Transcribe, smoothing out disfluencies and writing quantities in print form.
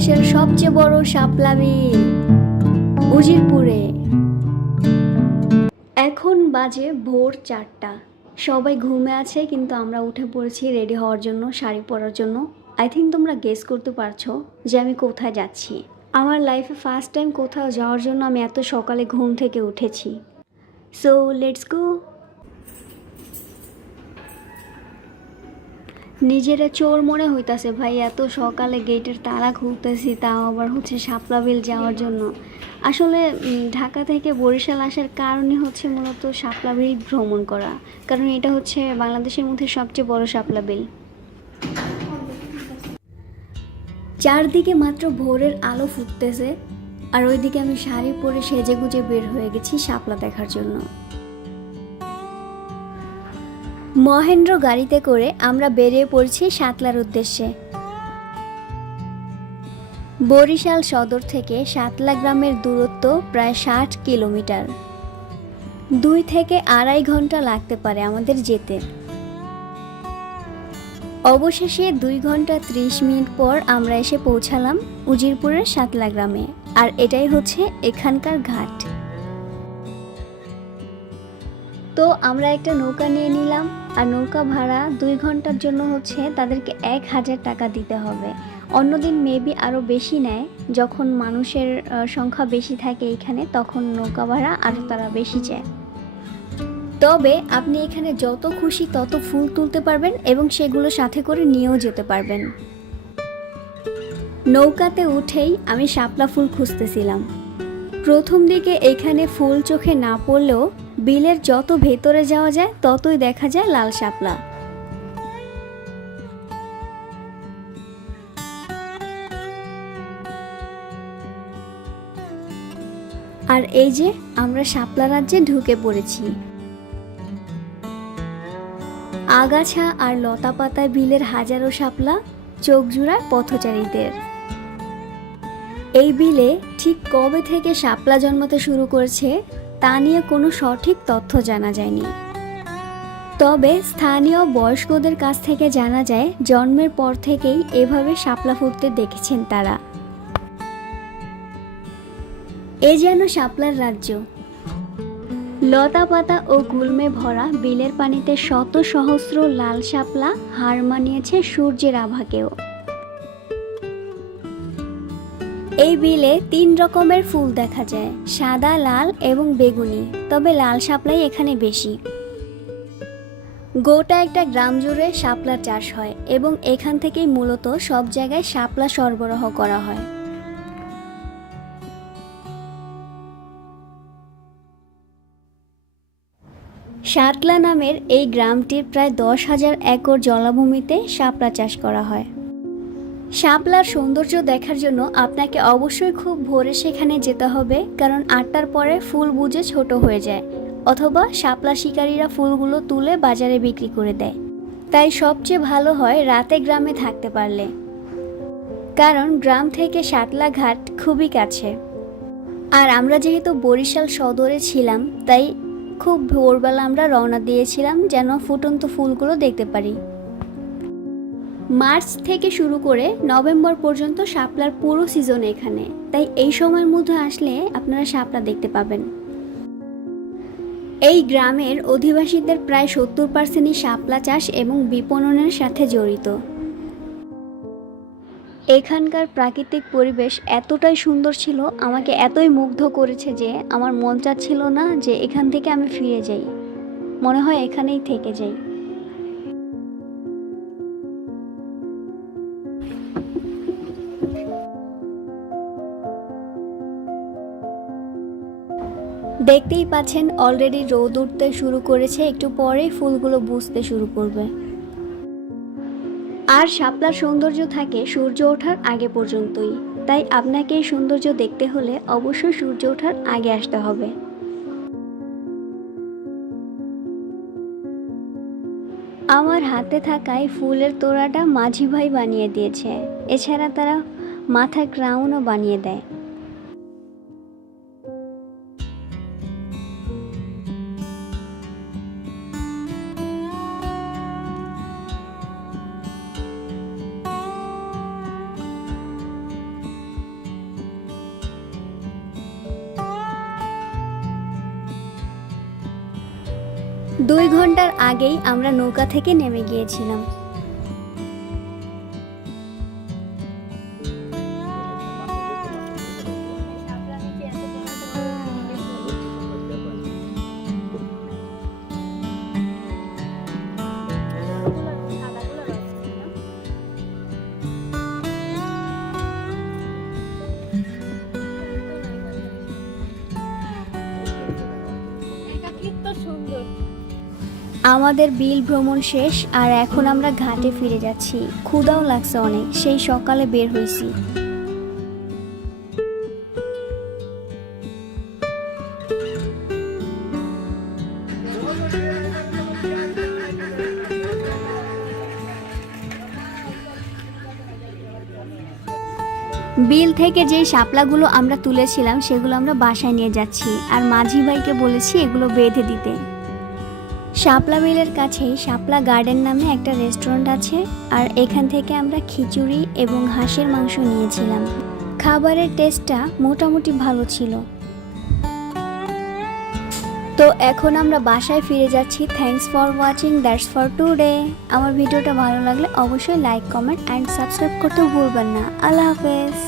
বাংলাদেশের সবচেয়ে বড় শাপলা বিল উজিরপুরে। এখন বাজে ভোর 4টা। সবাই ঘুমে আছে, কিন্তু আমরা উঠে পড়েছি রেডি হওয়ার জন্য, শাড়ি পরার জন্য। আই থিঙ্ক তোমরা গেস করতে পারছো যে আমি কোথায় যাচ্ছি। আমার লাইফে ফার্স্ট টাইম কোথাও যাওয়ার জন্য আমি এত সকালে ঘুম থেকে উঠেছি। So let's go. নিজেরা চোর মনে হইতাছে ভাই, এত সকালে গেটের তালা খুলতেছি, তাও আবার হচ্ছে শাপলা বিল যাওয়ার জন্য। আসলে ঢাকা থেকে বরিশাল আসার কারণই হচ্ছে মূলত শাপলা বিল ভ্রমণ করা, কারণ এটা হচ্ছে বাংলাদেশের মধ্যে সবচেয়ে বড় শাপলা বিল। চারদিকে মাত্র ভোরের আলো ফুটতেছে, আর ওইদিকে আমি শাড়ি পরে সেজে গুজে বের হয়ে গেছি শাপলা দেখার জন্য। মহেন্দ্র গাড়িতে করে আমরা বেরিয়ে পড়ছি শাতলার উদ্দেশ্যে। বরিশাল সদর থেকে শাতলা গ্রামের দূরত্ব প্রায় 60 কিলোমিটার। 2 থেকে 2.5 ঘন্টা লাগতে পারে আমাদের যেতে। অবশেষে 2 ঘন্টা 30 মিনিট পর আমরা এসে পৌঁছালাম উজিরপুরের শাতলা গ্রামে, আর এটাই হচ্ছে এখানকার ঘাট। তো আমরা একটা নৌকা নিয়ে নিলাম, আর নৌকা ভাড়া 2 ঘন্টার জন্য হচ্ছে তাদেরকে 1000 টাকা দিতে হবে। অন্যদিন মেবি আরও বেশি নেয়, যখন মানুষের সংখ্যা বেশি থাকে এখানে, তখন নৌকা ভাড়া আরও তারা বেশি চায়। তবে আপনি এখানে যত খুশি তত ফুল তুলতে পারবেন এবং সেগুলো সাথে করে নিয়েও যেতে পারবেন। নৌকাতে উঠেই আমি শাপলা ফুল খুঁজতেছিলাম। প্রথম দিকে এখানে ফুল চোখে না পড়লেও বিলের যত ভেতরে যাওয়া যায় ততই দেখা যায় লাল শাপলা। আর এই যে আমরা শাপলা রাজ্যে ঢুকে পড়েছি। আগাছা আর লতা পাতায় বিলের হাজারো শাপলা চোখ জুড়ায় পথচারীদের। এই বিলে ঠিক কবে থেকে শাপলা জন্মাতে শুরু করেছে তা নিয়ে কোনো সঠিক তথ্য জানা যায়নি। তবে স্থানীয় বয়স্কদের কাছ থেকে জানা যায় জন্মের পর থেকেই এভাবে শাপলা ফুটতে দেখেছেন তারা। এ যেন শাপলার রাজ্য। লতা পাতা ও গুল্মে ভরা বিলের পানিতে শত সহস্র লাল শাপলা হার মানিয়েছে সূর্যের আভাকেও। এই বিলে 3 রকমের ফুল দেখা যায়, সাদা, লাল এবং বেগুনি, তবে লাল শাপলাই এখানে বেশি। গোটা একটা গ্রাম জুড়ে শাপলার চাষ হয় এবং এখান থেকেই মূলত সব জায়গায় শাপলা সরবরাহ করা হয়। শাতলা নামের এই গ্রামটির প্রায় 10,000 একর জলাভূমিতে শাপলা চাষ করা হয়। শাপলার সৌন্দর্য দেখার জন্য আপনাকে অবশ্যই খুব ভোরে সেখানে যেতে হবে, কারণ 8টার পরে ফুল বুঝে ছোট হয়ে যায়, অথবা শাপলা শিকারীরা ফুলগুলো তুলে বাজারে বিক্রি করে দেয়। তাই সবচেয়ে ভালো হয় রাতে গ্রামে থাকতে পারলে, কারণ গ্রাম থেকে শাতলা ঘাট খুবই কাছে। আর আমরা যেহেতু বরিশাল সদরে ছিলাম, তাই খুব ভোরবেলা আমরা রওনা দিয়েছিলাম যেন ফুটন্ত ফুলগুলো দেখতে পারি। মার্চ থেকে শুরু করে নভেম্বর পর্যন্ত শাপলার পুরো সিজন এখানে, তাই এই সময়ের মধ্যে আসলে আপনারা শাপলা দেখতে পাবেন। এই গ্রামের অধিবাসীদের প্রায় 70%ই শাপলা চাষ এবং বিপণনের সাথে জড়িত। এখানকার প্রাকৃতিক পরিবেশ এতটাই সুন্দর ছিল, আমাকে এতই মুগ্ধ করেছে যে আমার মন চাচ্ছিল না যে এখান থেকে আমি ফিরে যাই, মনে হয় এখানেই থেকে যাই। দেখতেই পাচ্ছেন অলরেডি রোদ উঠতে শুরু করেছে, একটু পরেই ফুলগুলো বুঝতে শুরু করবে। আর শাপলার সৌন্দর্য থাকে সূর্য ওঠার আগে পর্যন্তই, তাই আপনাকে এই সৌন্দর্য দেখতে হলে অবশ্যই সূর্য ওঠার আগে আসতে হবে। আমার হাতে থাকায় ফুলের তোড়াটা মাঝি ভাই বানিয়ে দিয়েছে, এছাড়া তারা মাথার ক্রাউনও বানিয়ে দেয়। 2 ঘন্টার আগেই আমরা নৌকা থেকে নেমে গিয়েছিলাম। আমাদের বিল ভ্রমণ শেষ আর এখন আমরা ঘাটে ফিরে যাচ্ছি। ক্ষুধাও লাগছে অনেক, সেই সকালে বের হইছি। বিল থেকে যেই শাপলাগুলো আমরা তুলেছিলাম সেগুলো আমরা বাসায় নিয়ে যাচ্ছি, আর মাঝি ভাইকে বলেছি এগুলো বেঁধে দিতে। শাপলা বিলের কাছেই শাপলা গার্ডেন নামে একটা রেস্টুরেন্ট আছে, আর এখান থেকে আমরা খিচুড়ি এবং হাঁসের মাংস নিয়েছিলাম। খাবারের টেস্টটা মোটামুটি ভালো ছিল। তো এখন আমরা বাসায় ফিরে যাচ্ছি। Thanks for watching, that's for today. আমার ভিডিওটা ভালো লাগলে অবশ্যই লাইক, কমেন্ট অ্যান্ড সাবস্ক্রাইব করতে ভুলবেন না। আল্লাহ হাফেজ।